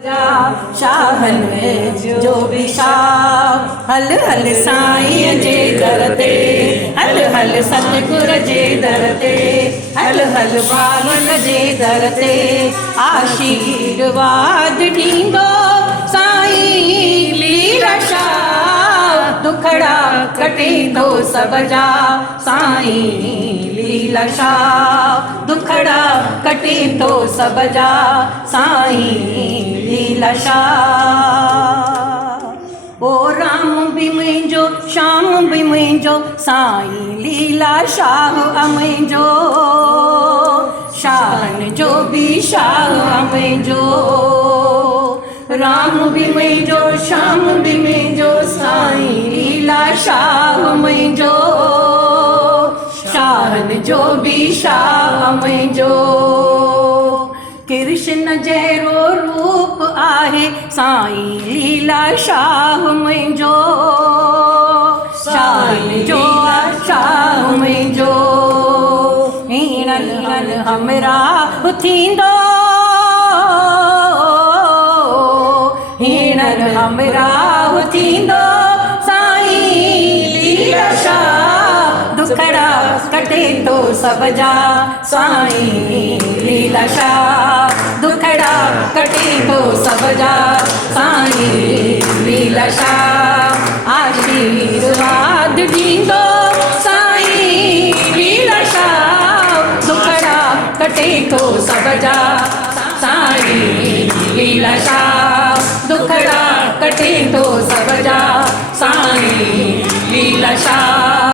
शाहन में जो भी शाह हल हल साईं जे दर ते हल हल सतगुर जे दर ते हल हल बालन जे दर ते आशीर्वाद ॾींदो साईं लीला शाह दुखड़ा कटींदो सब जा साईं लीला शाह दुखड़ा कटींदो सब जा साईं लीला शाह। ओ राम भी मुंहिंजो श्याम भी मुंहिंजो साईं लीला शाह मुंहिंजो शाहन जो भी शाह मुंहिंजो राम भी मुंहिंजो श्याम भी मुंहिंजो साईं लीला शाह मुंहिंजो शाहन जो भी शाह मुंहिंजो कृष्ण जहिड़ो रूप आहे साईं लीला शाह मुंहिंजो शाहन जो शाह मुंहिंजो हीणन हमरा थींदो हीणन हमरा थींदो साईं लीला शाह दुखड़ा कटे तो सब जा साईं लीला शाह दुखड़ा कटे तो सब जा साईं लीला शाह आशीर्वाद ॾींदो साईं लीला शाह दुखड़ा कटे तो सब जा साईं लीला शाह दुखड़ा कटे तो सब जा साईं लीला शाह।